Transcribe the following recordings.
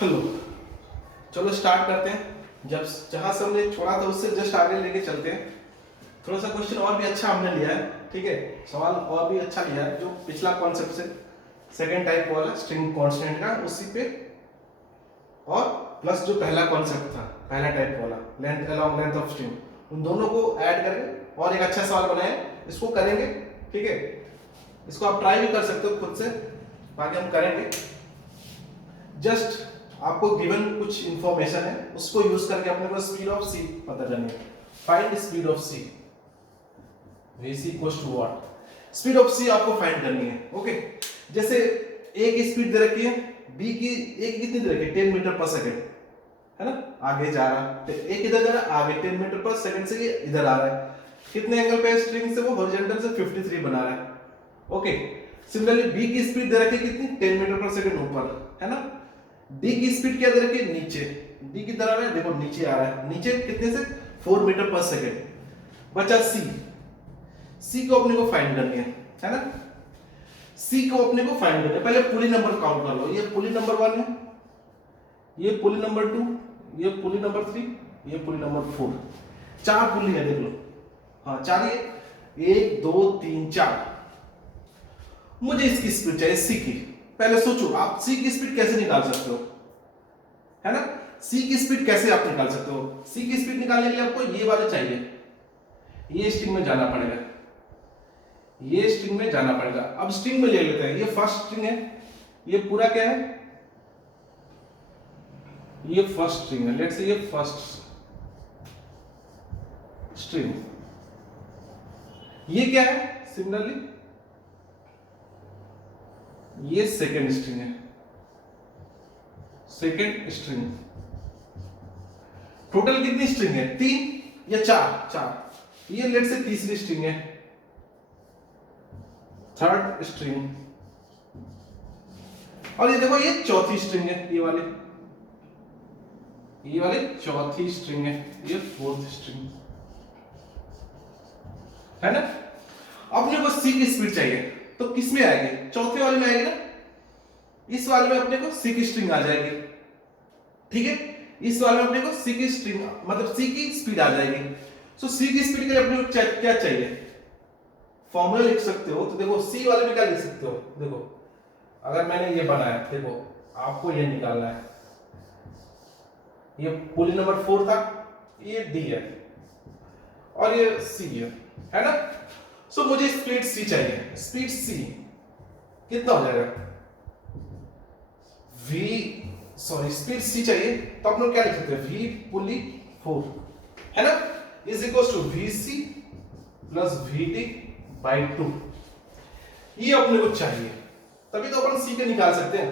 Hello, चलो start करते हैं। जब जहां से हमने छोड़ा था उससे जस्ट आगे लेके चलते हैं। थोड़ा सा क्वेश्चन और भी अच्छा हमने लिया है, ठीक है, सवाल और भी अच्छा लिया है जो पिछला कॉन्सेप्ट से सेकंड टाइप वाला स्ट्रिंग कांस्टेंट का उसी पे, और प्लस जो पहला कॉन्सेप्ट था पहला टाइप वाला length along length of string, उन दोनों को ऐड करके और एक अच्छा सवाल बनाए, इसको करेंगे। ठीक है, इसको आप ट्राई भी कर सकते हो खुद से, बाकी हम करेंगे। जस्ट आपको गिवन कुछ इंफॉर्मेशन है, उसको यूज करके अपने को स्पीड ऑफ सी पता करनी है। Find speed of C, vc equals to what, speed of C आपको फाइंड करनी है। ओके, जैसे ए की स्पीड दे रखी है, बी की ए की कितनी दे रखी है 10 मीटर पर सेकंड, है ना, आगे जा रहा है, ए किधर जा रहा है आगे 10 मीटर पर सेकंड से ये इधर आ रहा है, कितने एंगल पे स्ट्रिंग से वो हॉरिजॉन्टल से 53 बना रहा है। ओके, सिमिलरली बी की स्पीड दे रखी है कितनी 10 मीटर पर सेकंड ऊपर, है ना, डी की स्पीड क्या दे रखी है नीचे, डी की तरफ है देखो नीचे आ रहा है, नीचे कितने से 4 मीटर पर सेकंड। बचा सी, सी को अपने को फाइंड करनी है ना, सी को अपने को फाइंड करना है। पहले पुली नंबर काउंट कर लो, ये पुली नंबर 1 है, ये पुली नंबर 2, ये पुली नंबर 3, ये पुली नंबर 4, 4 पुली है देख लो। हाँ 4, ये 1 2 3 4। मुझे इसकी स्पीड चाहिए सी की। पहले सोचो आप सी की स्पीड कैसे निकाल सकते हो, है ना, सी की स्पीड कैसे आप निकाल सकते हो। सी की स्पीड निकालने के लिए आपको ये वाले चाहिए, ये स्ट्रिंग में जाना पड़ेगा, ये स्ट्रिंग में जाना पड़ेगा। अब स्ट्रिंग में ले लेते हैं, ये फर्स्ट स्ट्रिंग है, ये पूरा क्या है, ये फर्स्ट स्ट्रिंग है, लेट्स से ये फर्स्ट स्ट्रिंग, ये क्या है सिमिलरली ये सेकेंड स्ट्रिंग है, सेकेंड स्ट्रिंग। टोटल कितनी स्ट्रिंग है 3 या 4, 4। ये लेट से तीसरी स्ट्रिंग है, थर्ड स्ट्रिंग, और ये देखो ये चौथी स्ट्रिंग है, ये वाली चौथी स्ट्रिंग है, ये फोर्थ स्ट्रिंग, है ना। अपने को सी की स्पीड चाहिए तो किस में आएगी, चौथे वाले में आएगी ना, इस वाले में अपने को सी की स्ट्रिंग आ जाएगी, ठीक है, इस वाले में अपने को सी की स्ट्रिंग मतलब सी की स्पीड आ जाएगी। सो सी की स्पीड के लिए अपने को क्या चाहिए, फॉर्मूला लिख सकते हो। तो देखो सी वाले में क्या लिख सकते हो, देखो अगर मैंने ये बनाया, देखो आपको ये निकालना है, ये पुली नंबर 4 था, ये डी है और ये सी है ना। सो मुझे स्पीड सी चाहिए, स्पीड सी कितना हो जाएगा स्पीड सी चाहिए, तो आप लोग क्या लिख सकते हैं v पुली 4, है ना, is equal to vc plus vt by 2। ये अपने को चाहिए, तभी तो अपन c के निकाल सकते हैं।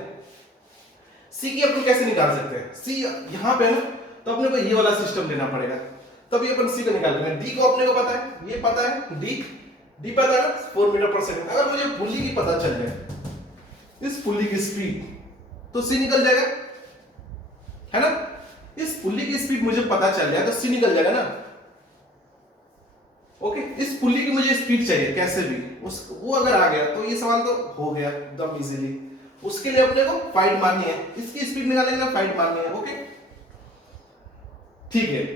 c की अपन कैसे निकाल सकते हैं, c यहां पे है ना, तो अपने को ये वाला सिस्टम लेना पड़ेगा, तभी अपन c का निकाल लेंगे। d को अपने को पता है, ये पता है d पता है ना 4 मीटर पर सेकंड। अगर मुझे पुली की पता चल जाए, इस पुली की स्पीड, तो c निकल जाएगा, है ना, इस पुली की स्पीड मुझे पता चल जाए तो c निकल जाएगा ना। ओके, इस पुली की मुझे स्पीड चाहिए कैसे भी, वो अगर आ गया तो ये सवाल तो हो गया एकदम इजीली। उसके लिए अपने को फाइंड मारनी है, इसकी स्पीड निकालने के लिए फाइंड मारनी है। ओके ठीक है,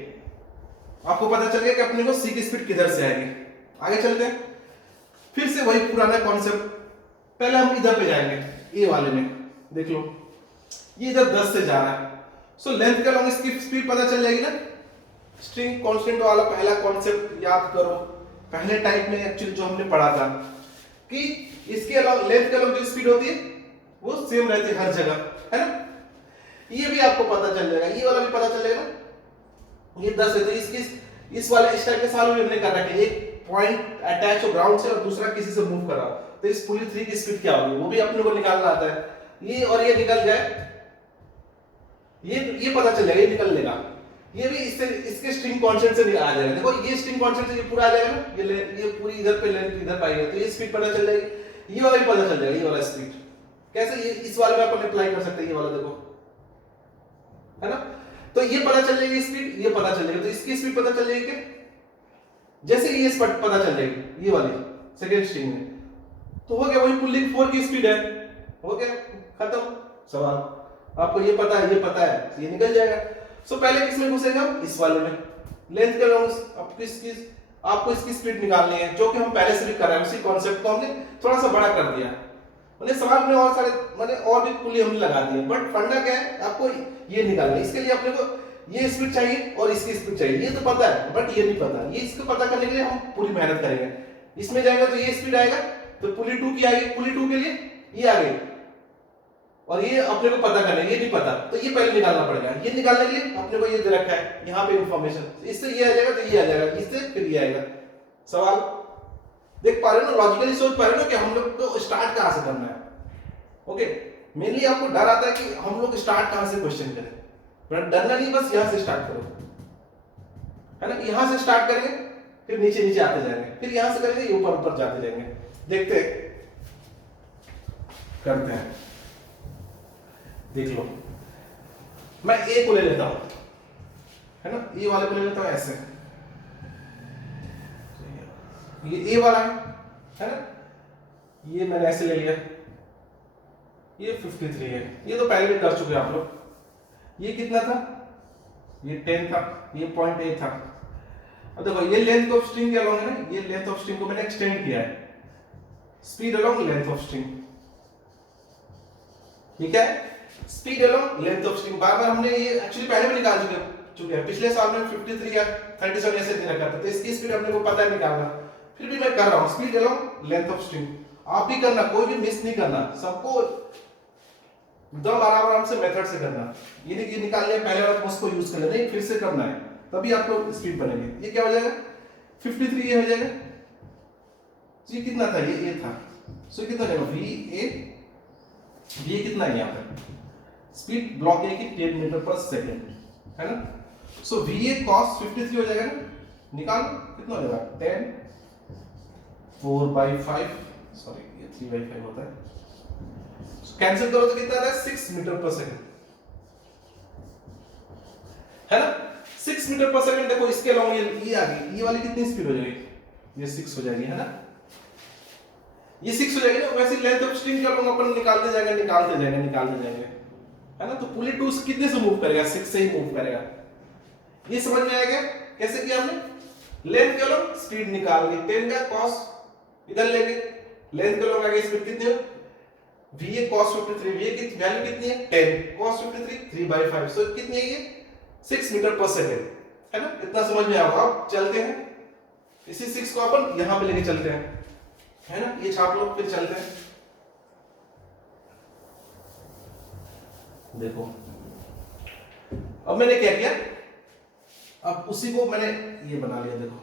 आपको पता चल गया कि अपने को c की स्पीड किधर से आएगी। आगे चलते हैं, फिर से वही पुराना कॉन्सेप्ट। पहले हम इधर पे जाएंगे, ए वाले में देख लो, ये इधर 10 से जा रहा है, सो लेंथ के अलॉन्ग इसकी स्पीड पता चल जाएगी ना। स्ट्रिंग कांस्टेंट वाला पहला कॉन्सेप्ट याद करो, पहले टाइप में एक्चुअली जो हमने पढ़ा था कि इसके अलॉन्ग लेंथ के अलॉन्ग जो स्पीड होती है वो सेम रहती है हर जगह, है ना। ये भी आपको पता चल जाएगा, ये वाला भी पता चल जाएगा ना। ये 10 है तो इसकी इस वाले इस टाइप के सवाल भी हमने कर रखा है, एक पॉइंट अटैच हो ग्राउंड से और दूसरा किसी से मूव कर रहा, तो इस पुली 3 की स्पीड क्या होगी वो भी अपने को निकालना आता है। ये और ये निकल जाए, ये पता चल जाएगा, ये निकल लेगा, ये भी इससे इसके स्ट्रिंग कांस्टेंट से आ जाएगा। देखो ये स्ट्रिंग कांस्टेंट से ये पूरा आ जाएगा ना, ये पूरी इधर पे लेंथ इधर पाएगा, तो ये स्पीड पता चल जाएगी, ये वाला भी पता चल जाएगा, ये वाला स्पीड कैसे, ये इस वाले में अपन अप्लाई कर सकते हैं, ये वाला देखो, है ना। तो ये पता चल जाएगी स्पीड, ये पता चल जाएगा, तो इसकी स्पीड पता चल जाएगी क्या, जैसे ये पता चल जाएगी ये वाली सेकेंड स्ट्रिंग में, तो हो गया वही पुल्लिंग 4 की स्पीड है, हो गया खत्म सवाल। आपको ये पता है, ये पता है, ये निकल जाएगा। सो पहले किस में घुसेंगे हम, इस वाले में, लेंथ के लॉन्ग। आपको इसकी स्पीड निकालनी है, जो कि हम पहले से भी कर रहे हैं, उसी कॉन्सेप्ट को हमने थोड़ा सा बड़ा कर दिया। मैंने सवाल में और सारे मैंने और भी पुली हमने लगा दिए, बट फंडा क्या है, आपको ये निकालना है। इसके लिए अपने को ये स्पीड चाहिए और इसकी स्पीड चाहिए, ये तो पता है बट ये नहीं पता। ये इसको पता करने के लिए हम पूरी मेहनत करेंगे। इसमें जाएगा तो ये स्पीड आएगा, तो पुली 2 की आएगी, पुली 2 के लिए ये आ गई, और ये अपने को पता करना है, ये नहीं पता तो ये पहले निकालना पड़ेगा। ये निकालने के लिए अपने को ये दे रखा है यहाँ पे इंफॉर्मेशन, इससे ये आ जाएगा तो ये आ जाएगा, इससे फिर ये आएगा। सवाल देख पा रहे हो ना, लॉजिकली सोच पा रहे हो ना कि हम लोग को स्टार्ट कहां से करना है। ओके, मेनली आपको डर आता है कि हम लोग स्टार्ट कहां से क्वेश्चन करें, पर डरना नहीं, बस यहां से स्टार्ट करो, है ना। यहां से स्टार्ट करेंगे, फिर नीचे नीचे आते जाएंगे, फिर यहां से करेंगे, ऊपर ऊपर जाते जाएंगे। देखते हैं, करते हैं, देख लो। मैं ए को ले लेता हूं, है ना, ए वाले को ले लेता हूं ऐसे, ये ए वाला है ना, ये मैंने ऐसे ले लिया, ये 53 है, ये तो पहले भी कर चुके आप लोग। ये कितना था, ये 10 था, ये 0.8 था। अब देखो ये लेंथ ऑफ स्ट्रिंग के अलोंग है ना, ये लेंथ ऑफ स्ट्रिंग को मैंने एक्सटेंड किया है, speed along length of string, ठीक है, speed along length of string. बार बार हमने ये एक्चुअली पहले भी निकाल चुके हैं, पिछले साल में 53 या 37 ऐसे दे रखा था, तो इसकी स्पीड अपने को पता है निकालना, फिर भी मैं कर रहा हूं, speed along length of string. आप भी करना, कोई भी मिस नहीं करना, सबको एकदम आराम से मेथड से करना। ये नहीं कि निकालने पहले वाला उसको यूज कर लेना, नहीं, फिर से करना है, तभी आपको स्पीड बनेगी। ये क्या हो जाएगा, 53 ये हो जाएगा। ये कितना था, ये था, सो कितना जाएगा, वी ए कितना है यहाँ पर, स्पीड ब्लॉक ए की 10 मीटर पर सेकंड, है ना। सो वी ए cos 53 हो जाएगा ना, निकाल कितना हो जाएगा, 10 4/5, सॉरी ये 3/5 होता है, कैंसिल करो तो कितना आता है, 6 मीटर पर सेकंड, है ना, 6 मीटर पर सेकंड। देखो इसके अलावा ये आ गई, ये वाली कितनी स्पीड हो जाएगी, ये 6 हो जाएगी, है ना, ये 6 हो जाएगी ना। वैसे लेंथ ऑफ स्ट्रिंग का अपन निकालते जाएंगे, है ना। तो पुली 2 कितने से मूव करेगा, 6 से ही मूव करेगा। ये समझ में आ गया कैसे किया हमने, लेंथ के अलोंग स्पीड निकाल ली, 10 का cos इधर लेंगे, लेंथ के अलोंग आगे स्पीड कितनी है, VA cos 53, VA की वैल्यू कितनी है, 10 cos 53 3/5, सो कितनी है ये, 6 मीटर पर सेकंड, है ना। इतना समझ में आया। अब चलते हैं, इसी 6 को अपन यहां पे लेके चलते हैं, है ना, ये छाप लो, फिर चलते हैं। देखो अब मैंने क्या किया, अब उसी को मैंने ये बना लिया। देखो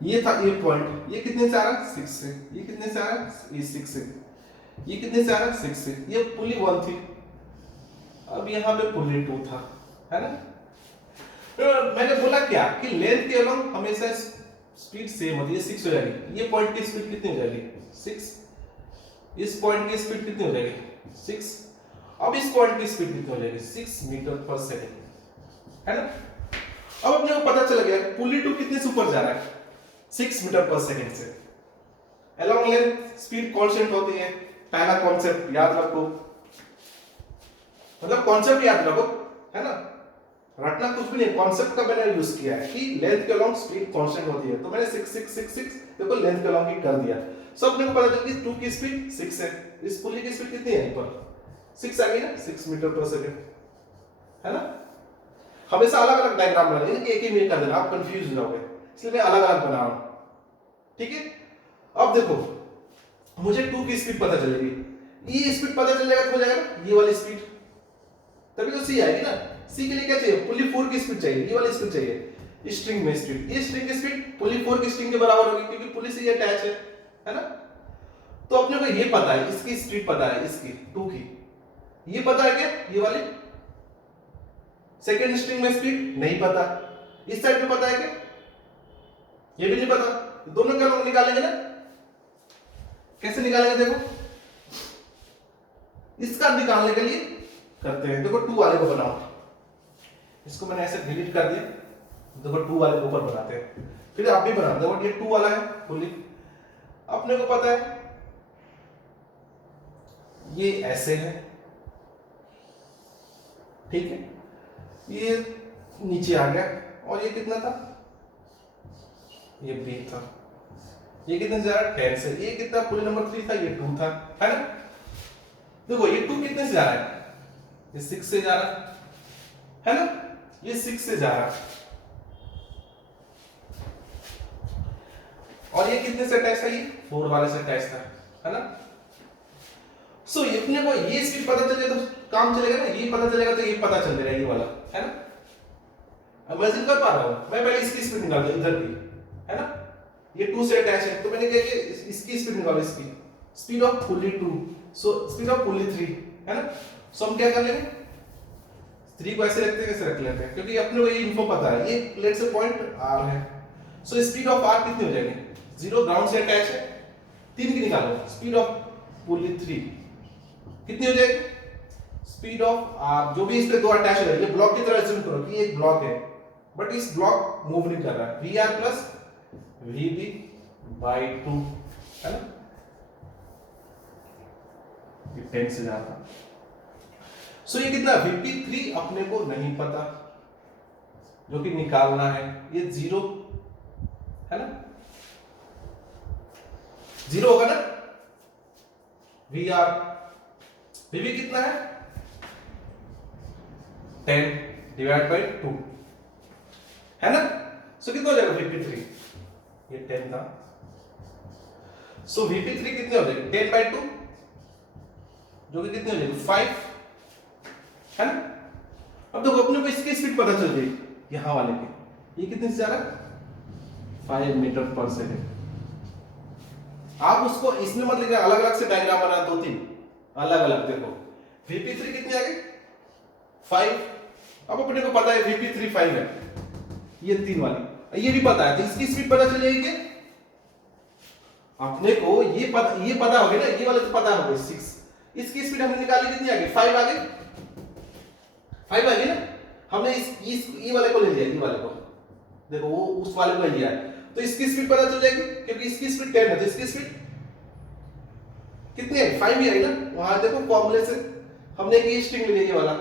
ये था ये पॉइंट, ये कितने से आ रहा, 6 से, ये कितने से आ रहा, ये 6 से, ये कितने से आ रहा, 6 से, ये पुली 1 थी, अब यहाँ पे पुली 2 था, है ना। तो मैंने बोला क्या कि लेंथ के अलोंग हमेशा स्पीड सेम होती है, 6 हो जाएगी। ये पॉइंट की स्पीड कितनी हो जाएगी, 6, इस पॉइंट की स्पीड कितनी हो जाएगी, 6, अब इस पॉइंट की स्पीड कितनी हो जाएगी, 6 मीटर पर सेकंड, है ना। अब अपने को पता चल गया पुली 2 कितने से ऊपर जा रहा है, 6 मीटर पर सेकंड से। अलोंग लेंथ स्पीड कांस्टेंट होती है, पहला कॉन्सेप्ट याद रखो, मतलब कॉन्सेप्ट याद रखो, है ना, रटना कुछ भी नहीं, कॉन्सेप्ट का मैंने यूज किया है कि लेंथ के अलोंग स्पीड कांस्टेंट होती है, तो मैंने 6 6 6 6 देखो लेंथ के अलोंग ही कर दिया। सब अपने को पता चल गया 2 की स्पीड 6 है, इस पुली की स्पीड कितनी है, ऊपर 6 आ गई ना, 6 मीटर पर सेकंड, है ना। हमेशा अलग अलग डायग्राम बना देंगे, एक ही में कर देना, आप कंफ्यूज हो जाओगे, इसलिए मैं अलग अलग बना रहा हूं, ठीक है। अब देखो मुझे 2 की स्पीड पता चलेगी, ये स्पीड पता चल जाएगा तो हो जाएगा ना ये वाली स्पीड, तभी तो सी आएगी ना। सी के लिए क्या चाहिए, पुली 4 की स्पीड चाहिए, ये वाली स्पीड चाहिए, स्ट्रिंग में स्पीड, ये स्ट्रिंग की स्पीड पुली 4 की स्ट्रिंग के बराबर होगी, क्योंकि पुली से ये अटैच है ना। तो अपने को ये पता है, इसकी स्पीड पता है, इसकी 2 की, ये पता है क्या, ये वाली सेकंड स्ट्रिंग में स्पीड नहीं पता, इस साइड पे पता है क्या, ये भी नहीं पता, दोनों का लोग निकालेंगे ना, कैसे निकालेंगे, देखो इसका निकालने के लिए करते हैं। देखो 2 वाले को बनाओ, इसको मैंने ऐसे डिलीट कर दिया, देखो 2 वाले को ऊपर बनाते हैं, फिर आप भी बना दो। ये 2 वाला है पुली, अपने को पता है ये ऐसे है, ठीक है, ये नीचे आ गया। और ये कितना था, ये B था। ये कितने से जा रहा है, 10 से। ये कितना पुली नंबर 3 था, ये 2 था, है ना। देखो ये 2 कितने से जा रहा है, ये 6 से जा रहा है ना, ये 6 से जा रहा है। और ये कितने से अटैच था, ये 4 वाले से अटैच था, है ना। सो ये अपने को ये स्पीड पता चल जाए तो काम चलेगा ना, ये पता चलेगा तो ये पता चल जाएगा, ये वाला, है ना। इमेजिन कर पा रहा हूं मैं, पहले इसकी स्पीड निकाल दो इधर की, है ना। ये 2 से अटैच है, तो मैंने क्या किया, इसकी स्पीड निकालो, इसकी speed of pulley 2, so speed of pulley 3, है ना। सो हम क्या कर लेंगे, 3 को ऐसे रखते हैं, कैसे रख लेते हैं, क्योंकि अपने को ये इन्फो पता है, ये लेट से पॉइंट R है। सो स्पीड ऑफ R कितनी हो जाएगी, 0 ग्राउंड से अटैच है, 3 की निकालो, स्पीड ऑफ पुली 3 कितनी हो जाएगी, स्पीड ऑफ R जो भी इस पे 2 अटैच हो जाएगी। ये ब्लॉक की तरह अज्यूम करो कि एक ब्लॉक है, बट इस ब्लॉक मूव नहीं कर रहा है, VR प्लस VB बाई 2, है ना। ये 10 से जाता। सो ये कितना, VP3 अपने को नहीं पता, जो कि निकालना है, ये 0, है ना, 0 होगा ना। VR VB कितना है, 10 डिवाइड बाई 2, है ना। सो कितना हो जाएगा VP3, ये 10 था। सो VP3 कितने हो जाएगी, 10 बाई 2, जो कि कितने हो जाएगी 5, है ना। अब देखो अपने को इसकी स्पीड पता चल गई, यहां वाले की, ये कितने से जा रहा है, 5 मीटर पर सेकेंड। आप उसको इसमें मत लिखना, अलग अलग से डायग्राम बना, 2-3 अलग अलग। देखो VP3 कितनी आ गई, 5। अब अपने को पता है VP3 5 है, ये 3 वाली, ये भी पता है, तो इसकी स्पीड पता चल जाएगी। अपने को ये पता हो गया ना, ये वाले तो पता हो गए 6, इसकी स्पीड हमने निकाली, कितनी आ गई, 5 आ गई, 5 आ गई ना। हमने इस ये वाले को ले लिया, ये वाले को, देखो वो उस वाले को लिया है, तो इसकी स्पीड पता चल जाएगी, क्योंकि इसकी स्पीड 10 है, तो इसकी स्पीड कितनी है, 5 ही आई ना। वहां देखो फॉर्मूले से हमने एक स्ट्रिंग ले लिया, ये वाला,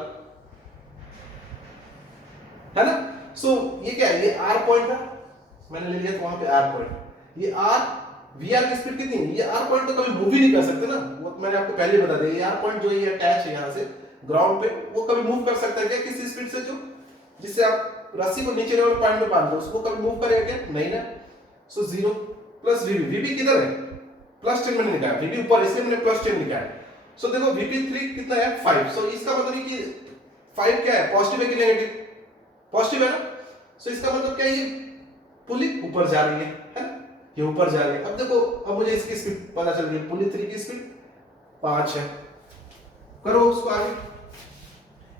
है ना। सो ये क्या है, ये R पॉइंट था, मैंने ले लिया, तो वहां पे R पॉइंट, ये R VR की स्पीड कितनी है, ये R पॉइंट तो कभी मूव ही नहीं कर सकते ना, वो मैंने आपको पहले बता दिया। ये R पॉइंट जो ये अटैच है यहां से ग्राउंड पे, वो कभी मूव कर सकता है क्या किसी स्पीड से, जो जिससे आप रस्सी को नीचे लेवल पॉइंट पे बांध दो, उसको कभी मूव करेगा क्या, नहीं ना। सो 0 प्लस VB किधर है, प्लस 10 मैंने निकाला, VB ऊपर, इसलिए मैंने प्लस 10 निकाला। सो देखो VP3 कितना है, 5। सो इसका मतलब है कि 5 क्या है, पॉजिटिव है कि नेगेटिव, पॉजिटिव है ना। सो इसका मतलब क्या है, ये पुली ऊपर जा रही है ना, ये ऊपर जा रही है। अब देखो, अब मुझे इसकी स्पीड पता चल गई, पुली 3 की स्पीड 5 है। करो उसको आगे,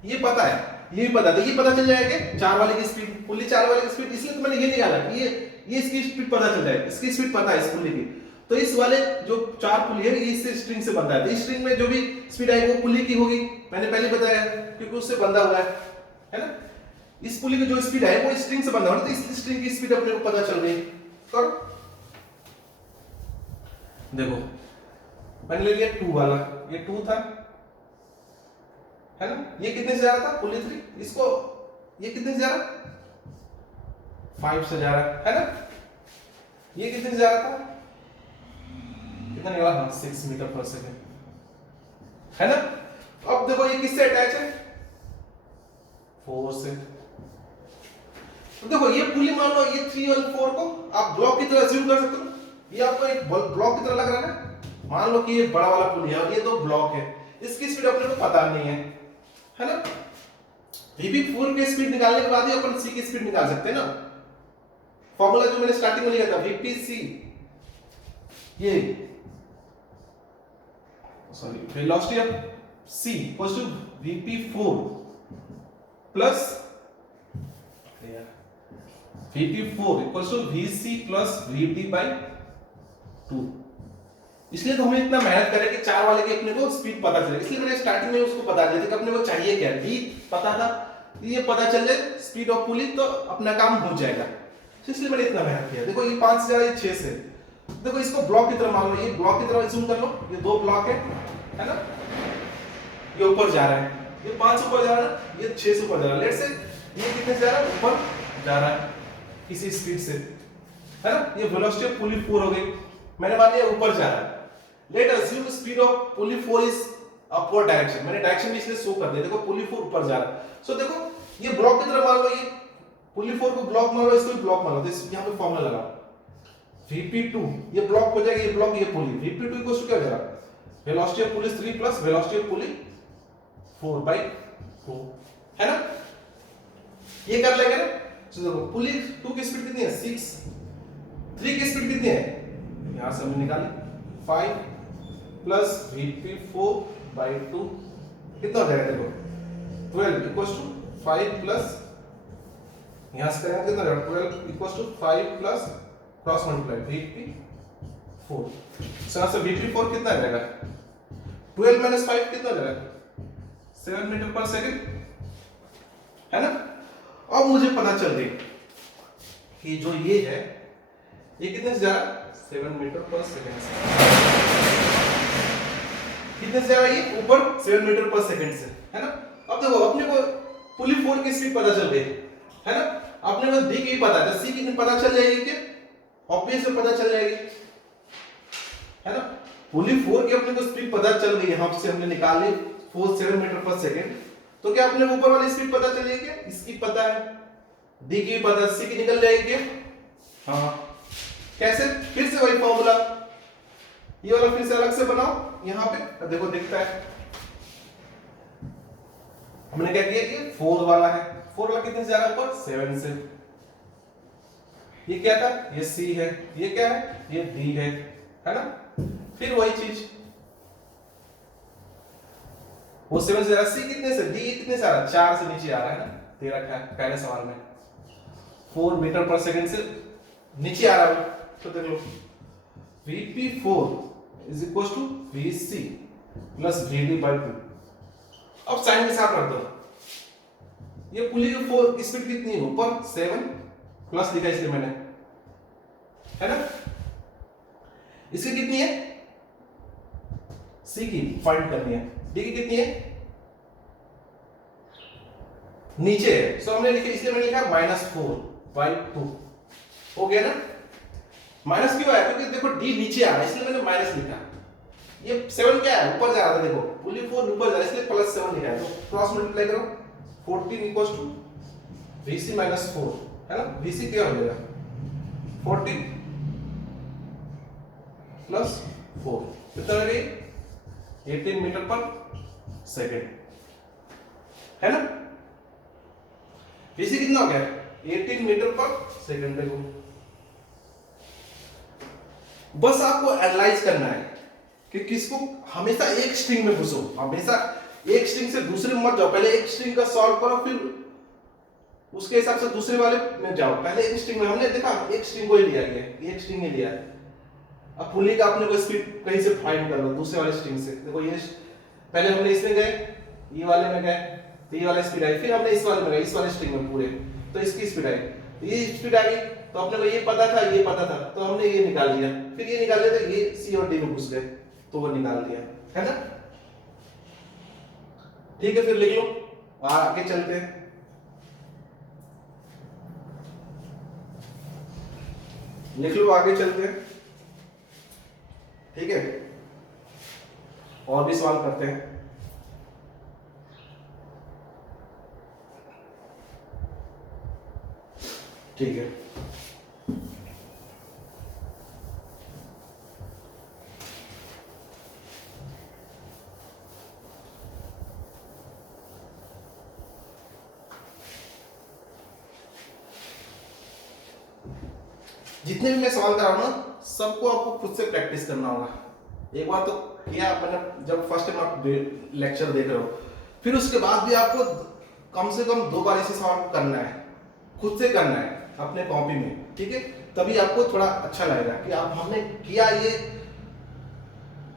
ये पता है, ये भी पता था, ये पता चल जाएगा 4 वाले की स्पीड, पुली 4 वाले की स्पीड, इसलिए तो मैंने ये निकाला कि ये इसकी स्पीड पता चल जाएगी, इसकी स्पीड पता है इस पुली की। तो इस वाले जो 4 पुली है, ये इस स्ट्रिंग से बंधा है, तो इस स्ट्रिंग में जो भी स्पीड आएगी वो पुली की होगी, मैंने पहले बताया, क्योंकि उससे बंधा हुआ है ना। इस पुली की जो स्पीड है वो स्ट्रिंग से बंधा हुआ है, तो इस स्ट्रिंग की स्पीड अपने को पता चल गई। करो, देखो मैंने ले लिया 2 वाला, ये 2 था, है ना। ये कितने से जा रहा था, पुली 3, इसको ये कितने से जा रहा, 5 से जा रहा है ना। ये कितने से जा रहा था, कितना निकला, हाँ 6 मीटर पर सेकेंड, है ना। अब देखो ये किससे अटैच है, 4 से। तो देखो ये पुली मान लो, ये 3 और 4 को आप ब्लॉक की तरह अज्यूम कर सकते हो, ये आपको एक ब्लॉक की तरह लग रहा है ना। मान लो कि ये बड़ा वाला पुली है और ये 2 ब्लॉक है, इसकी स्पीड अपने को पता नहीं है ना। VP4 की स्पीड निकालने के बाद ही अपन C की स्पीड निकाल सकते हैं ना। फॉर्मूला जो मैंने स्टार्टिंग में लिखा था, VPC, ये sorry velocity of C equals to VP4 plus VP4 equals to VC plus VD by 2। इसलिए तो हमें इतना मेहनत करें कि 4 वाले की अपने को स्पीड पता चले, इसलिए मैंने स्टार्टिंग में उसको बता दिया था कि अपने को चाहिए क्या, V पता था, ये पता चल जाए स्पीड ऑफ पुली तो अपना काम हो जाएगा, इसलिए मैंने इतना मेहनत किया। देखो ये 5 से जा रहा है, 6 से, देखो इसको ब्लॉक की तरह मान लो, ये ब्लॉक की तरह अज्यूम कर लो, ये 2 ब्लॉक है ना, ये ऊपर जा रहा है, ये 5 से ऊपर जा रहा है, ये 6 से ऊपर जा रहा है। लेट से ये कितने से जा रहा है, ऊपर जा रहा है इसी स्पीड से, है ना। ये वेलोसिटी ऑफ पुली 4 हो गई, मैंने मान लिया ऊपर जा रहा है। Late assume speed of pulley 4 is upward direction, मैंने डायरेक्शन इसलिए शो कर दिया, देखो पुली 4 ऊपर जा रहा है। सो देखो ये ब्लॉक की तरह मान लो, ये पुली 4 को ब्लॉक मान लो, इसको भी ब्लॉक मान लो, तो यहां पे फॉर्मूला लगा Vp2, ये ब्लॉक हो जाएगा, ये ब्लॉक, ये पुली। Vp2 इक्वल्स टू क्या हो जाएगा, velocity of pulley 3 plus velocity of pulley 4/4, है ना। ये कर लेंगे ना। तो देखो पुली 2 की स्पीड कितनी है 6, 3 की स्पीड कितनी है, यहां से हमने निकाली 5 प्लस Vp4/2 कितना हो जाएगा, देखो 12 इक्वल्स टू 5 प्लस, यहां से करेंगे कितना हो जाएगा, 12 equals to 5 plus cross multiply Vp4, so से Vp4 कितना आ जाएगा, 12 माइनस 5 कितना आ जाएगा, 7 मीटर पर सेकंड, है ना। अब मुझे पता चल गई कि जो ये है ये कितने से जा रहा है, 7 मीटर पर सेकंड से, कितने से जा रहा है ये ऊपर, 7 मीटर पर सेकंड से, है ना। अब देखो अपने को पुली 4 की स्पीड पता चल गई, है ना। अपने को डी की पता है, सी कितनी पता चल जाएगी, क्या ऑब्वियस पता चल जाएगी, है ना। पुली 4 की अपने को स्पीड पता चल गई, यहां से हमने निकाली 7 मीटर पर सेकंड, तो क्या अपने ऊपर वाली स्पीड पता चल जाएगी, क्या इसकी पता है, डी की पता है, सी की निकल जाएगी क्या, हाँ। कैसे, फिर से वही फॉर्मूला, ये वाला फिर से अलग से बनाओ, यहां पे देखो दिखता है, हमने क्या किया कि 4 वाला है, 4 वाला कितने से जा रहा है ऊपर, 7 से, ये क्या था, ये C है, ये क्या है, ये D है ना। फिर वही चीज, वो 7 से जा रहा है, C कितने से, D कितने से आ रहा है, 4 से नीचे आ रहा है ना, दे रखा है पहले सवाल में, 4 मीटर पर सेकंड से नीचे आ रहा है। तो देख लो Vp4 is equal to Vc plus Vd/2। अब साइन के साथ रख दो, ये पुली की 4 स्पीड कितनी है ऊपर, 7 प्लस लिखा इसलिए मैंने, है ना। इसकी कितनी है, सी की फाइंड करनी है, डी की कितनी है, नीचे है, सो हमने लिखा, इसलिए मैंने लिखा -4/2, हो गया ना। माइनस क्यों आया, क्योंकि देखो डी नीचे आ रहा है, इसलिए मैंने माइनस लिखा। ये 7 क्या है, ऊपर जा रहा था, देखो पुली 4 ऊपर जा रहा है, इसलिए +7 लिखा है, तो क्रॉस मल्टीप्लाई करो, 14 इक्वल्स टू Vc - 4, है ना। Vc क्या हो जाएगा, 14 प्लस 4 कितना हो गई, 18 मीटर पर सेकंड, है ना। Vc कितना हो गया, 18 मीटर पर सेकंड। देखो बस आपको एनालाइज करना है कि किसको, हमेशा एक स्ट्रिंग में घुसो, हमेशा एक स्ट्रिंग से दूसरे में मत जाओ, पहले एक स्ट्रिंग का सॉल्व करो, फिर उसके हिसाब से दूसरे वाले में जाओ। पहले एक स्ट्रिंग में हमने देखा, एक स्ट्रिंग को ही लिया गया, एक स्ट्रिंग ही लिया है। अब पुली का अपने को स्पीड कहीं से फाइंड कर लो, दूसरे वाले स्ट्रिंग से। देखो ये पहले हमने इसमें गए, ये वाले में गए, तो ये वाला स्पीड आई, फिर हमने इस वाले में गए, इस वाले स्ट्रिंग में पूरे, तो इसकी स्पीड आई, तो ये स्पीड आ गई, तो अपने को ये पता था, ये पता था, तो हमने ये निकाल लिया, फिर ये निकाल लिया, तो ये सी और डी में घुस गए, तो वो निकाल दिया, है ना। ठीक है, फिर लिख लो, आगे चलते हैं। लिख लो, आगे चलते हैं, ठीक है, और भी सवाल करते हैं। ठीक है, जितने भी मैं सवाल कर रहा हूं ना, सबको आपको खुद से प्रैक्टिस करना होगा। एक बार तो किया मैंने, जब फर्स्ट टाइम आप लेक्चर देख रहे हो, फिर उसके बाद भी आपको कम से कम 2 बार ऐसे सवाल करना है, खुद से करना है अपने कॉपी में, ठीक है। तभी आपको थोड़ा अच्छा लगेगा कि आप हमने किया, ये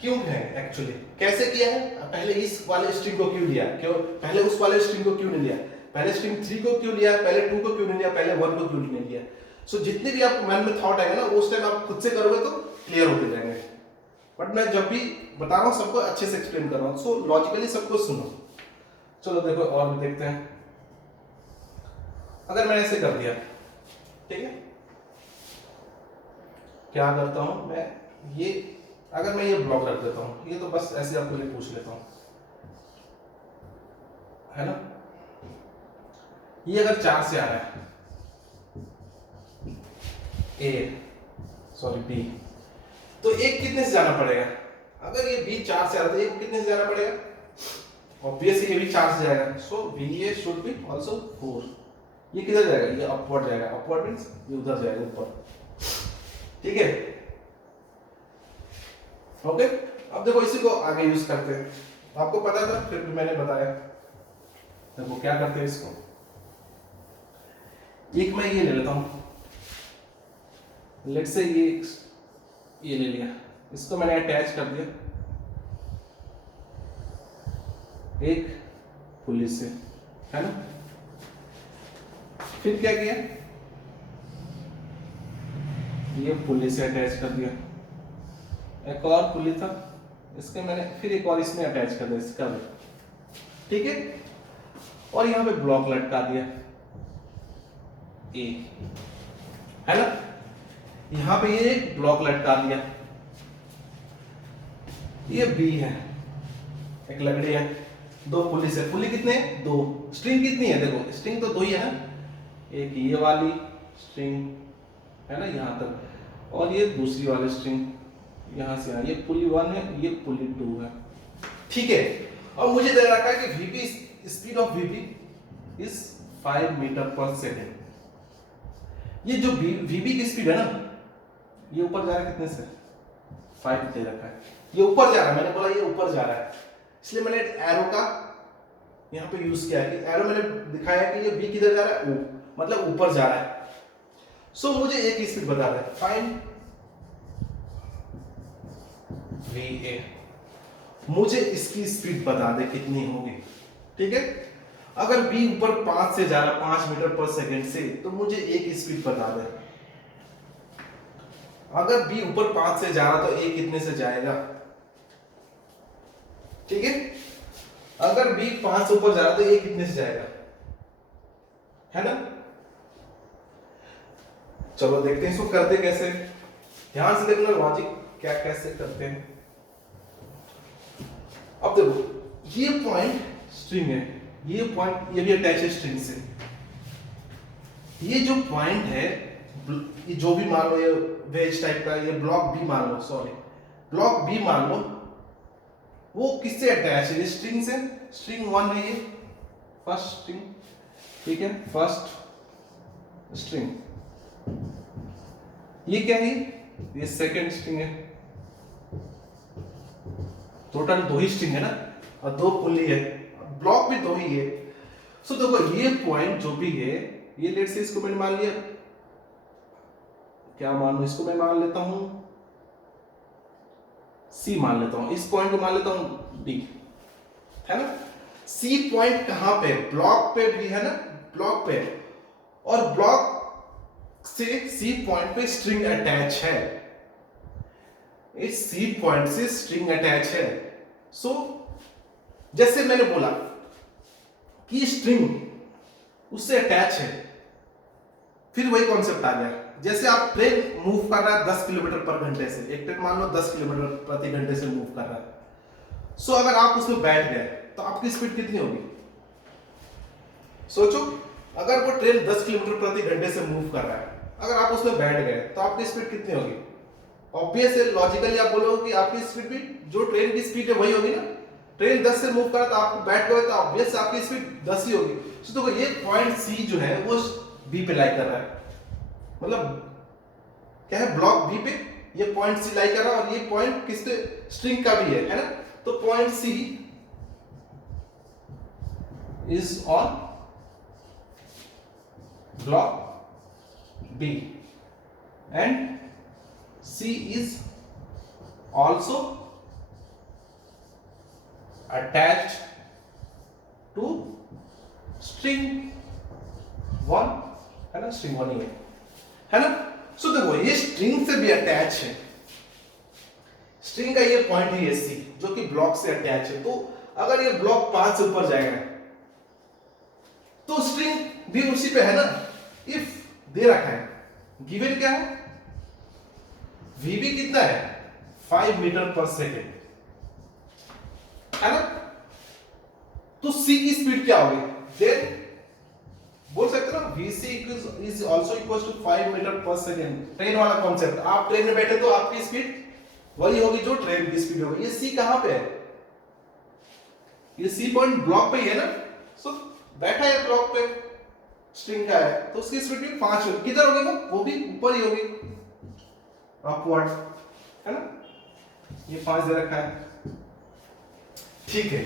क्यों है एक्चुअली, कैसे किया है, पहले इस वाले स्ट्रिंग को क्यों लिया, क्यों पहले उस वाले स्ट्रिंग को क्यों नहीं लिया, पहले स्ट्रिंग 3 को क्यों लिया, पहले 2 को क्यों नहीं लिया, पहले 1 को क्यों नहीं लिया। सो जितने भी आपको मन में थॉट आएगा ना, उस टाइम आप खुद से करोगे तो क्लियर होते जाएंगे। बट मैं जब भी बता रहा हूँ सबको अच्छे से एक्सप्लेन कर रहा हूँ, सो लॉजिकली सबको सुनो। चलो देखो और भी देखते हैं। अगर मैंने ऐसे कर दिया, ठीक है, क्या करता हूं मैं, ये अगर मैं ये ब्लॉक रख देता हूं, ये तो बस ऐसे आपके लिए पूछ लेता हूं, है ना। ये अगर 4 से आ रहा है ए, सॉरी बी, तो एक कितने से जाना पड़ेगा? अगर ये बी 4 से आ रहा है तो एक कितने से जाना पड़ेगा? ऑब्वियसली ये भी 4 से जाएगा, so B A should be also 4। ये किधर जाएगा? ये अपवर्ड जाएगा, अपवर्ड मींस ये उधर जाएगा ऊपर, ठीक है, ओके। अब देखो इसी को आगे यूज करते हैं, आपको पता था फिर भी मैंने बताया। देखो क्या करते हैं इसको, एक मैं ये ले लेता हूं, लेट्स से ये ले लिया, इसको मैंने अटैच कर दिया एक पुली से, है ना। फिर क्या किया, ये पुली से अटैच कर दिया, एक और पुली था, इसके मैंने फिर एक और इसमें अटैच कर दिया इसका भी, ठीक है। और यहाँ पे ब्लॉक लटका दिया ए, है ना, यहाँ पे ये ब्लॉक लटका दिया, ये बी है, एक लकड़ी है, 2 पुलिस है, पुली कितने? 2। स्ट्रिंग कितनी है? देखो स्ट्रिंग तो 2 ही है ना, एक ये वाली स्ट्रिंग है ना यहाँ तक, और ये दूसरी वाली स्ट्रिंग यहाँ से, ये पुली 1 है, ये पुली 2 है, ठीक है। और मुझे दे रखा है कि VP, speed of VP is 5 meter पर सेकेंड। ये जो वीबी की स्पीड है ना, ये ऊपर जा रहा है कितने से? 5 दे रखा है, ये ऊपर जा रहा है, मैंने बोला ये ऊपर जा रहा है, इसलिए मैंने एरो का यहाँ पे यूज किया है कि एरो मैंने दिखाया कि ये बी किधर जा रहा है, ओ मतलब ऊपर जा रहा है। सो मुझे एक ही स्पीड बता दे, फाइंड वी ए, मुझे इसकी स्पीड बता दे कितनी होगी, ठीक है। अगर बी ऊपर 5 से जा रहा है, 5 मीटर पर सेकंड से, तो मुझे ए की स्पीड बता दे। अगर बी ऊपर 5 से जा रहा तो ए कितने से जाएगा, ठीक है। अगर बी 5 से ऊपर जा रहा तो ए कितने से जाएगा, है ना। चलो देखते हैं इसको करते कैसे, ध्यान से देखना लॉजिक क्या कैसे करते हैं। अब देखो ये पॉइंट स्ट्रिंग है, ये पॉइंट ये भी अटैच है स्ट्रिंग से, ये जो पॉइंट है, ये जो भी मान लो, ये वेज टाइप का, ये ब्लॉक बी मान लो, सॉरी ब्लॉक बी मान लो, वो किससे अटैच है? स्ट्रिंग से, स्ट्रिंग 1 है ये फर्स्ट स्ट्रिंग, ठीक है, फर्स्ट स्ट्रिंग। ये क्या है? ये सेकंड स्ट्रिंग है, टोटल 2 ही स्ट्रिंग है ना, और 2 पुली है, ब्लॉक भी 2 ही है। सो देखो ये पॉइंट जो भी है, ये लेट से इसको मैंने मान लिया, क्या मान लो, इसको मैं मान लेता हूं सी, मान लेता हूं इस पॉइंट को मान लेता हूं डी, है ना। सी पॉइंट कहां पे? ब्लॉक पे भी है ना, ब्लॉक पे, और ब्लॉक से सी पॉइंट पे स्ट्रिंग अटैच है, इस सी पॉइंट से स्ट्रिंग अटैच है। सो जैसे मैंने बोला कि स्ट्रिंग उससे अटैच है, फिर वही कॉन्सेप्ट आ गया, जैसे आप ट्रेन मूव कर रहा है 10 किलोमीटर पर घंटे से, एक ट्रेन मान लो 10 किलोमीटर प्रति घंटे से मूव कर रहा है। सो अगर आप उसमें बैठ गए तो आपकी स्पीड कितनी होगी? सोचो, अगर वो ट्रेन 10 किलोमीटर प्रति घंटे से मूव कर रहा है, अगर आप उसमें बैठ गए तो आपकी स्पीड कितनी होगी? ऑब्वियस है, लॉजिकली आप बोलोगे कि आपकी स्पीड भी जो ट्रेन की स्पीड है वही होगी ना। ट्रेन 10 से मूव कर रहा है तो आप बैठ गए तो ऑब्वियस आपकी स्पीड 10 ही होगी। तो देखो ये पॉइंट सी जो है वो बी पे लाई कर रहा है, मतलब क्या है, ब्लॉक बी पे ये पॉइंट सी लाई कर रहा है, और ये पॉइंट किस पे? स्ट्रिंग का भी है ना। तो point C is on block B and C is also attached to string 1, है ना, string 1 ही है ना। सो देखो ये string से भी अटैच है, string का ये पॉइंट ही है C, जो कि ब्लॉक से अटैच है। तो अगर ये ब्लॉक 5 से ऊपर जाएगा तो स्ट्रिंग भी उसी पे है ना। इफ दे रखा है, गिवन क्या है, वीबी कितना है 5 मीटर पर सेकेंड, है ना। तो सी की स्पीड क्या होगी, देन बोल सकते हो ना vc is also equal to 5 meter पर सेकेंड। ट्रेन वाला कॉन्सेप्ट, आप ट्रेन में बैठे तो आपकी स्पीड वही होगी जो ट्रेन की स्पीड होगी। ये सी कहां पे है, ये सी पॉइंट ब्लॉक पे ही है ना। सो बैठा है ब्लॉक पे, स्ट्रिंग का है, तो उसकी स्पीड भी 5 होगी। किधर होगी वो भी ऊपर ही होगी, अपवर्ड, है ना। ये 5 दे रखा है, ठीक है।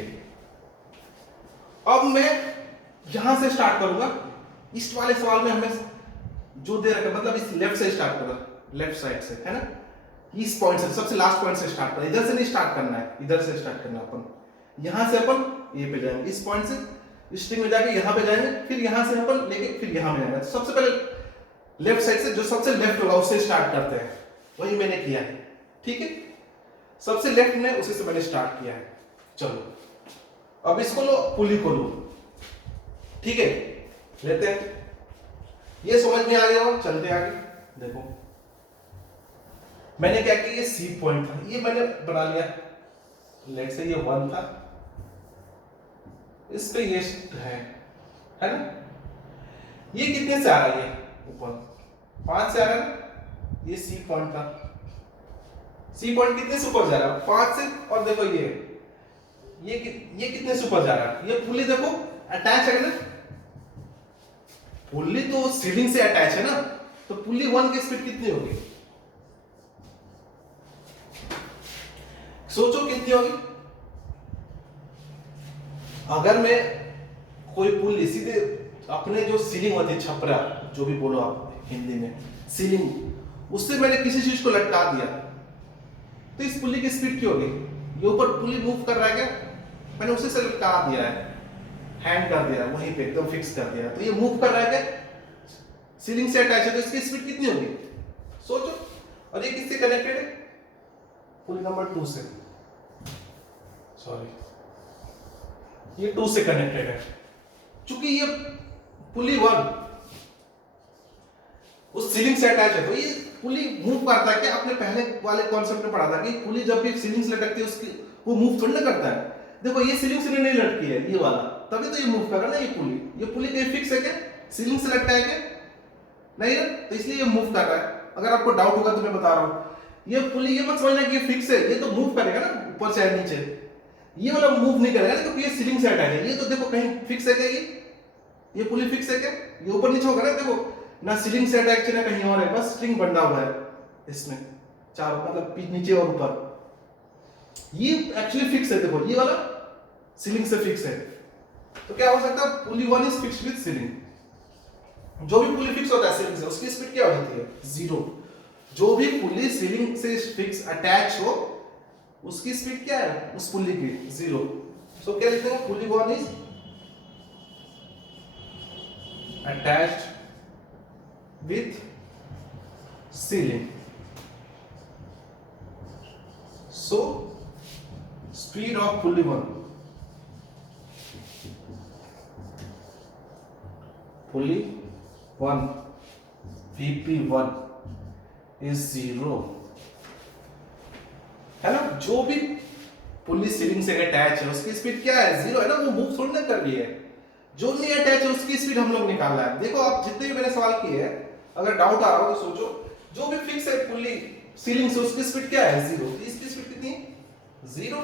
अब मैं यहां से स्टार्ट करूंगा। इस वाले सवाल में हमें जो दे रखा है, मतलब इस लेफ्ट से स्टार्ट करना, लेफ्ट साइड से, है ना। इस पॉइंट से, सबसे लास्ट पॉइंट से स्टार्ट करना, इधर से नहीं स्टार्ट करना है, इधर से स्टार्ट करना। अपन यहां से अपन ये पे जाएंगे, इस पॉइंट से स्ट्रिंग में जाके यहां पे जाएंगे, फिर यहां से अपन लेके फिर यहां में जाएंगे। तो सबसे पहले लेफ्ट साइड से, जो सबसे लेफ्ट होगा उससे स्टार्ट करते हैं, वही मैंने किया है, ठीक है। सबसे लेफ्ट में उसी से मैंने स्टार्ट किया है। चलो अब इसको लो, पुली को लो, ठीक है, लेते हैं। ये समझ में आ गया हो, चलते आगे। देखो मैंने क्या किया, ये सी पॉइंट था, ये मैंने बना लिया, लेट से ये 1 था, इस पे ये है ना। ये कितने से आ रहा है, ये ऊपर 5 से आ रहा है, ये सी पॉइंट था। सी पॉइंट कितने से ऊपर जा रहा है, 5 से। और देखो ये कितने से ऊपर जा रहा है, ये पुली देखो अटैच है ना, पुली तो सीलिंग से अटैच है ना। तो पुली 1 की स्पीड कितनी होगी, सोचो कितनी होगी। अगर मैं कोई पुली सीधे अपने जो सीलिंग होती है, छपरा जो भी बोलो आप हिंदी में, सीलिंग, उससे मैंने किसी चीज को लटका दिया, तो इस पुली की स्पीड क्या होगी। ये ऊपर पुली मूव कर रहा है क्या, मैंने उसी से लटका दिया है, हैंग कर दिया वहीं पे, एकदम फिक्स कर दिया, तो ये मूव कर रहा है क्या, सीलिंग से अटैच है, तो इसकी स्पीड कितनी होगी सोचो। और ये किससे कनेक्टेड है, पुली नंबर 2 से, सॉरी ये 2 से कनेक्टेड है। चूंकि ये पुली 1 उस सीलिंग से अटैच है, तो ये पुली मूव करता है क्या, आपने पहले वाले कॉन्सेप्ट में पढ़ा था कि पुली जब भी सीलिंग से लटकती है उसकी वो मूव थोड़ी ना करता है। देखो ये सीलिंग से नहीं लटकी है, ये वाला, तभी तो ये मूव कर रहा है ना। ये पुली कहीं फिक्स है क्या, सीलिंग से लटका है क्या, नहीं ना, तो इसलिए ये मूव कर रहा है। अगर आपको डाउट होगा तो मैं बता रहा हूं, ये पुली ये मत समझना कि ये फिक्स है, ये तो मूव करेगा ना ऊपर से नीचे, ये वाला मूव नहीं करेगा ना, क्योंकि ये सीलिंग से अटैच है। ये तो देखो कहीं फिक्स है क्या, ये पुली फिक्स है क्या, ये ऊपर नीचे होगा ना, देखो ना सीलिंग से अटैच है ना कहीं और है, बस स्ट्रिंग बंधा हुआ है इसमें चारों, मतलब नीचे और ऊपर। ये एक्चुअली फिक्स है, देखो ये वाला सीलिंग से फिक्स है। तो क्या हो सकता है, पुली 1 इज फिक्स्ड विद सीलिंग। जो भी पुली फिक्स होता है सीलिंग से, उसकी स्पीड क्या हो जाती है, 0। जो भी पुली सीलिंग से फिक्स अटैच हो, उसकी स्पीड क्या है उस पुली की, 0। सो क्या लिखते हैं, पुली 1 is attached with ceiling, so speed of pulley 1, pulley 1 VP1 is 0, है ना। जो भी पुली सीलिंग से अटैच है उसकी स्पीड क्या है, 0 है ना, वो मूव थोड़ी ना कर रही है। जो नहीं अटैच है उसकी स्पीड हम लोग निकालना है। देखो आप जितने भी मैंने सवाल किए हैं, अगर डाउट आ रहा हो तो सोचो, जो भी फिक्स है पुली सीलिंग से उसकी स्पीड क्या है, 0। तो इसकी स्पीड कितनी है, 0,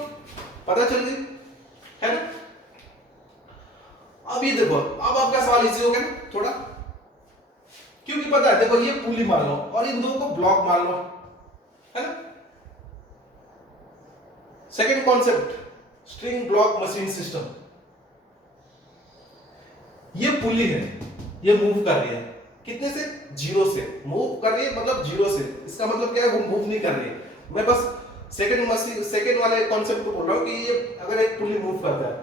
पता चल गई, है ना। अब ये देखो, अब आपका सवाल इजी हो गया ना थोड़ा, क्योंकि पता है, देखो ये पुली मान लो और इन दो को ब्लॉक मान लो, है ना। Second concept, string block machine system. ये पुली है, ये मूव कर रही है, कितने से, 0 से मूव कर रही है, मतलब 0 से। इसका मतलब क्या है, वो मूव नहीं कर रही है। मैं बस सेकंड वाले कॉन्सेप्ट को बोल रहा हूं कि ये अगर एक पुली मूव करता है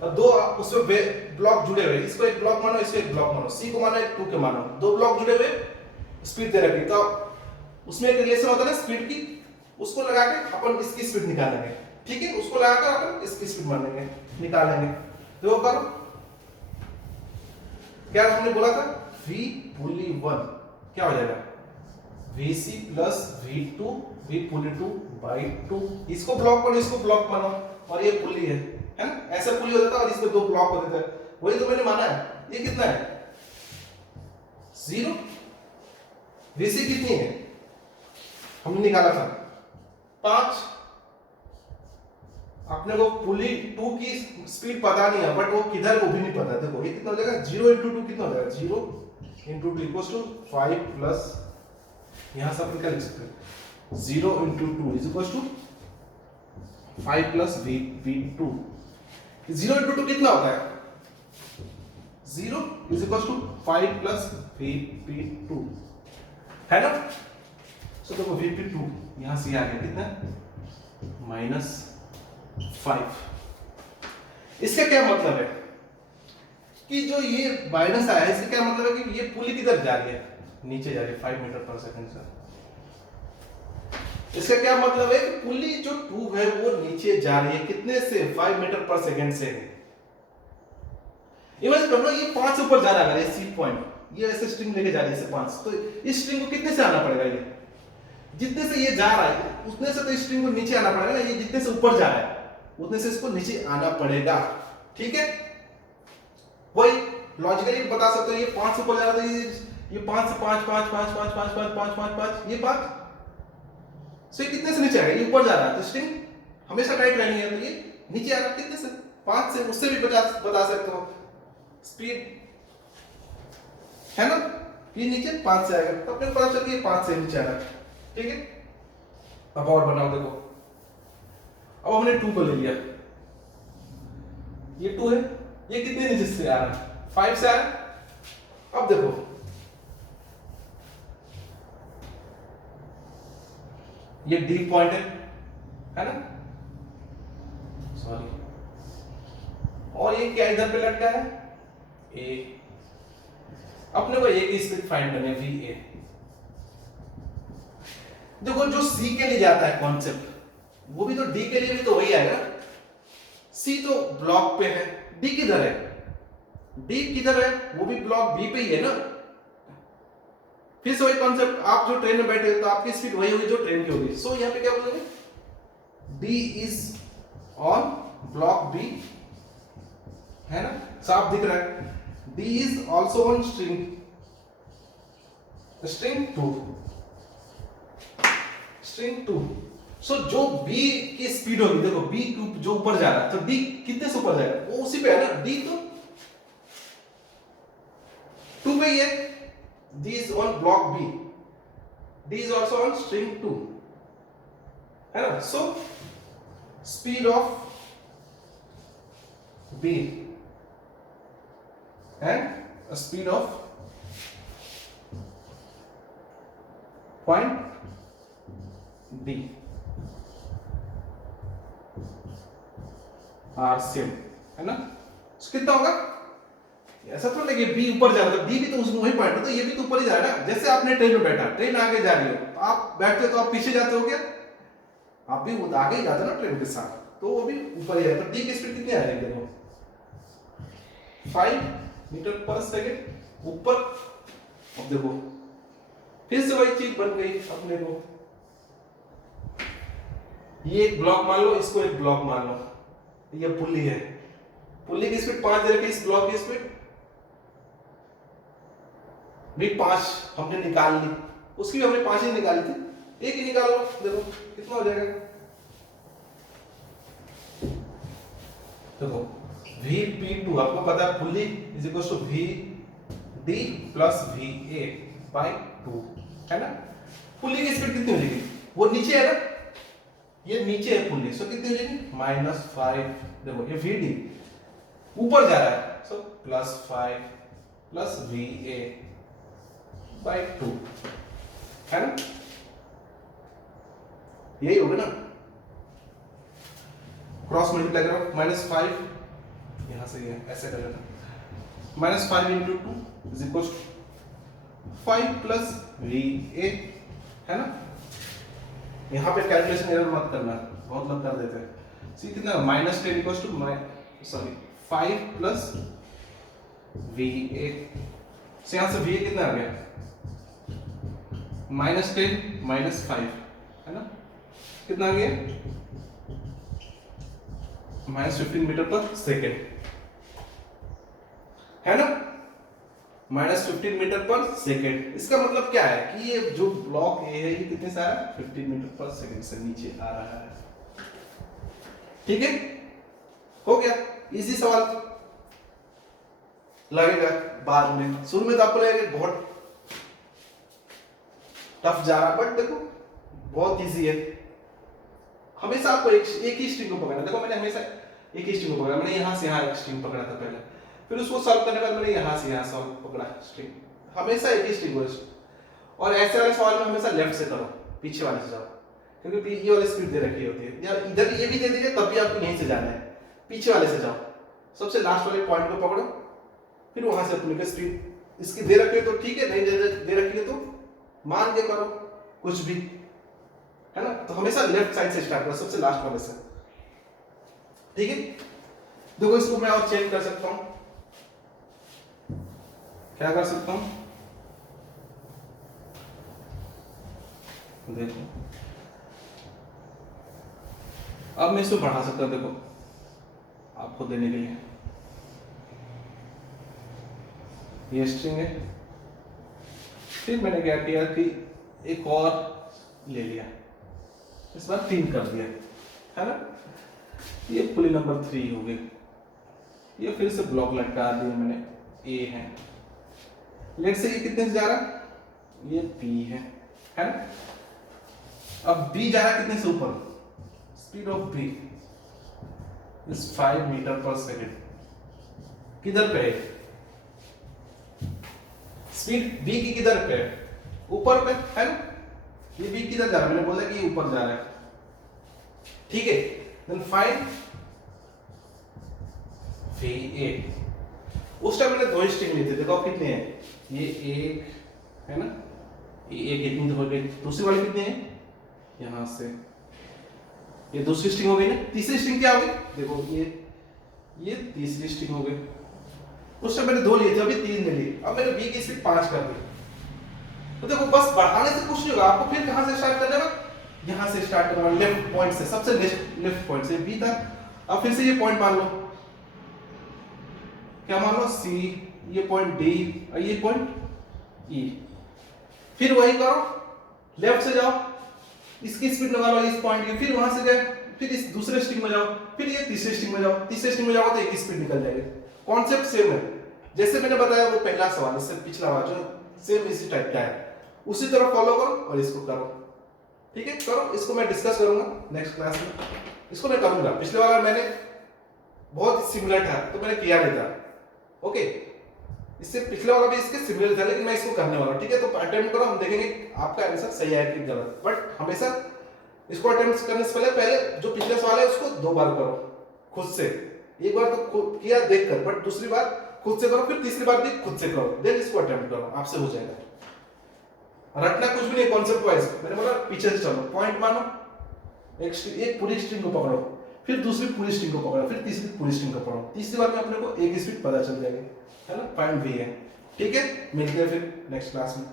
और 2 उसमें ब्लॉक जुड़े हुए, इसको एक ब्लॉक मानो, इसको एक ब्लॉक मानो, सी को मानो, एक 2 के मानो, 2 ब्लॉक जुड़े हुए, स्पीड दे रखी, तो उसमें एक रिलेशन होता है ना स्पीड की, उसको लगा के अपन इसकी स्पीड निकालेंगे, ठीक है। उसको लगाकर अपन इसकी स्पीड मानेंगे, निकालेंगे। तो वो करो, क्या हमने बोला था V पुली 1 क्या हो जाएगा VC plus V2 V pulley 2 by 2। इसको ब्लॉक करो इसको ब्लॉक मानो और ये पुली है ना, ऐसा पुली हो जाता है और इसमें दो ब्लॉक हो जाता है, वही तो मैंने माना है। ये कितना है 0, VC कितनी है हमने निकाला था 5। अपने को पुली 2 की स्पीड पता नहीं है बट वो किधर वो भी नहीं पता। देखो ये कितना हो जाएगा 0 × 2 कितना हो जाएगा 0 × 2 इक्वल्स टू 5 प्लस यहां से अपन क्या लिख सकते हैं 0 × 2 is equals to 5 plus V2। 0 × 2 कितना होता है 0 is equals to 5 plus Vp2 है ना। सो देखो Vp2 यहां से आ गया कितना -5। इसका क्या मतलब है कि जो ये माइनस आया है इसका क्या मतलब है कि ये पुली किधर जा रही है नीचे जा रही है 5 मीटर पर सेकंड से। इसका क्या मतलब है कि पुली जो ट्यूब है वो नीचे जा रही है कितने से 5 मीटर पर सेकंड से। इमेजिन कर लो ये 5 से ऊपर जा रहा है सी पॉइंट, ये ऐसे स्ट्रिंग लेके जा रही है 5, तो इस स्ट्रिंग को कितने से आना पड़ेगा ये जितने से ये जा रहा है उतने से तो स्ट्रिंग को नीचे आना पड़ेगा ना, ये जितने से ऊपर जा रहा है उतने से इसको नीचे आना पड़ेगा। ठीक है वही लॉजिकली बता सकते हो ये 5 से ऊपर जा रहा था ये 5 से 5 5 5 5 5 5 5 5 5 ये 5 सो ये कितने से नीचे आएगा, ये ऊपर जा रहा है तो स्ट्रिंग हमेशा टाइट रहनी है, तो ये नीचे आ रहा है कितने से 5 से, उससे भी बता सकते हो स्पीड है ना, ये नीचे 5 से आएगा तो अपने को पता चल गया 5 से नीचे आ रहा है। ठीक है अब और बनाओ देखो, अब हमने 2 को ले लिया, ये 2 है, ये कितने नीचे से आ रहा है 5 से आ रहा है। अब देखो ये D पॉइंट है ना, सॉरी, और ये क्या इधर पे लटका है A। अपने को A की स्पीड फाइंड करनी है VA। देखो जो C के लिए जाता है कॉन्सेप्ट वो भी तो D के लिए भी तो वही आएगा। C तो ब्लॉक पे है, D किधर है, D किधर है वो भी ब्लॉक B पे ही है ना। फिर से वही कॉन्सेप्ट, आप जो ट्रेन में बैठे तो आपकी स्पीड वही होगी जो ट्रेन की होगी। सो यहाँ पे क्या बोलेंगे D is on block B है ना, साफ दिख रहा है। D is also on string 2। सो जो B की स्पीड होगी, देखो B जो ऊपर जा रहा है तो D कितने से ऊपर जाएगा, वो उसी पे है ना, D तो 2 पे ही है। D is on block B, D is also on string 2 है ना। so speed of B and a speed of point D are same है ना। so कितना होगा, ऐसा तो नहीं कि B ऊपर जा रहा था, D भी तो उसमें वही पॉइंट है तो ये भी तो ऊपर ही जा रहा है ना। जैसे आपने ट्रेन में बैठा, ट्रेन आगे जा रही हो, आप बैठते हो तो आप पीछे जाते हो क्या, आप भी आगे ही जाते हो ना ट्रेन के साथ, तो वो भी ऊपर ही है। तो D की स्पीड कितनी आ रही है देखो 5 मीटर पर सेकंड ऊपर। अब देखो फिर से वही चीज बन गई अपने को, ये एक ब्लॉक मान लो, इसको एक ब्लॉक मान लो, ये पुल्ली है, पुल्ली की स्पीड 5 दे रखी, इस ब्लॉक की स्पीड भी 5 हमने निकाल ली, उसकी भी हमने 5 ही निकाली थी, एक ही निकालो देखो कितना हो जाएगा। देखो Vp2 आपको पता है pulley is equal to Vd plus Va by 2 है ना। पुल्ली की स्पीड कितनी हो जाएगी, वो नीचे है ना, ये नीचे है पुल्ली, सो कितनी हो जाएगी -5। देखो ये Vd ऊपर जा रहा है, सो +5 प्लस Va बाई 2 है ना, यही होगा ना। क्रॉस मल्टीप्लाई करो -5 यहां से ये ऐसे कर लेना, -5 × 2 is equal to 5 plus Va है ना। यहां पे कैलकुलेशन एरर मत करना, बहुत लोग कर देते हैं। सी कितना -10 equal to 5 plus V A से यहाँ से वी ए कितना आ गया -10 -5 है ना, कितना आ गया -15 मीटर पर सेकेंड है ना, -15 मीटर पर सेकेंड। इसका मतलब क्या है कि ये जो ब्लॉक ए है ये कितने से आ रहा है 15 मीटर पर सेकेंड से नीचे आ रहा है। ठीक है, हो गया, इजी सवाल लगेगा बाद में, शुरू में तो आपको लगेगा बहुत टफ जा रहा, बट देखो बहुत इजी है। हमेशा आपको एक ही स्ट्रिंग को पकड़ना। देखो मैंने हमेशा एक ही स्ट्रिंग को पकड़ा, मैंने यहाँ से यहाँ एक स्ट्रिंग पकड़ा था पहले, फिर उसको सॉल्व करने के बाद मैंने यहाँ से यहाँ सॉल्व पकड़ा स्ट्रिंग, हमेशा एक ही स्ट्रिंग को। और ऐसे वाले सवाल में हमेशा लेफ्ट से करो, पीछे वाले से जाओ, क्योंकि ये वाली स्पीड दे रखी होती है, या इधर ये भी दे दीजिए तब भी आपको यहीं से जाना है, पीछे वाले से जाओ, सबसे लास्ट वाले पॉइंट को पकड़ो, फिर वहां से अपनी स्पीड इसकी दे रखी है तो ठीक है, नहीं दे रखी है तो मान के करो कुछ भी, है ना। तो हमेशा लेफ्ट साइड से स्टार्ट करो, सबसे लास्ट वाले से। ठीक है, देखो इसको मैं और चेंज कर सकता हूं, क्या कर सकता हूं, देखो अब मैं इसको बढ़ा सकता हूं, देखो आपको देने के लिए ये स्ट्रिंग है, फिर मैंने क्या किया कि एक और ले लिया, इस बार 3 कर दिया, है ना। ये पुली नंबर 3 हो गई, ये फिर से ब्लॉक लटका दिया मैंने, ए है, लेट से ये कितने से जा रहा, ये बी है ना। अब बी जा रहा है कितने से ऊपर, speed of B is 5 meter पर सेकेंड, किधर पे है स्पीड बी की, किधर पे है, ऊपर पे है ना। ये बी किधर जा रहा है, मैंने बोला कि ये ऊपर जा रहा है, ठीक है। Then find V A. उस टाइम मैंने 2 स्ट्रिंग ली थी, देखो कितने हैं, ये एक है ना, ये एक इतनी हो गई, दूसरी वाली कितने हैं, यहां से ये दूसरी स्ट्रिंग हो गई ना, तीसरी स्ट्रिंग क्या हो गई, देखो ये तीसरी स्ट्रिंग हो गई। उस टाइम मैंने 2 लिए थे, अभी 3 ले ली, अब मैंने बी की स्पीड 5 कर दी। तो देखो बस बढ़ाने से कुछ नहीं होगा, आपको फिर कहां से स्टार्ट करना है, यहां से स्टार्ट करना, लेफ्ट पॉइंट से, सबसे लेफ्ट पॉइंट से बी था। अब फिर से ये पॉइंट मान लो, क्या मान लो, सी, ये पॉइंट डी और ये पॉइंट ई, फिर वही करो, लेफ्ट से जाओ, इसकी स्पीड लगा लो इस पॉइंट की, फिर वहां से गए, फिर इस दूसरे स्ट्रिंग में जाओ, फिर ये तीसरे स्ट्रिंग में जाओ, तीसरे स्ट्रिंग में जाओ तो एक ही स्पीड निकल जाएगी। कॉन्सेप्ट सेम है, जैसे मैंने बताया वो पहला सवाल, इससे पिछला वाला जो सेम इसी टाइप का है, उसी तरह फॉलो करो और इसको करो। ठीक है, करो, इसको मैं डिस्कस करूंगा नेक्स्ट क्लास में, इसको मैं करूंगा। पिछले वाला मैंने बहुत सिमिलर था तो मैंने किया नहीं था, ओके, इससे पिछले वाला भी इसके सिमिलर था, लेकिन मैं इसको करने वाला हूं। ठीक है, तो अटेम्प्ट करो, हम देखेंगे आपका आंसर सही है कि गलत, बट हमेशा इसको अटेम्प्ट करने से पहले जो पिछले सवाल है उसको 2 बार करो खुद से, एक बार तो किया देखकर, बट दूसरी बार खुद से करो, फिर तीसरी बार भी खुद से करो, देन इसको अटेम्प्ट करो, आपसे हो जाएगा। रटना कुछ भी नहीं, कॉन्सेप्ट वाइज मैंने बोला पीछे से चलो, पॉइंट मानो, एक पूरी स्ट्रिंग को पकड़ो, फिर दूसरी पूरी स्ट्रिंग को पकड़ो, फिर तीसरी पूरी स्ट्रिंग को पकड़ो, तीसरी बार में अपने को एक स्पीड पता चल जाएगी, है ना। फाइंड वी है। ठीक है, मिलते हैं फिर नेक्स्ट क्लास में।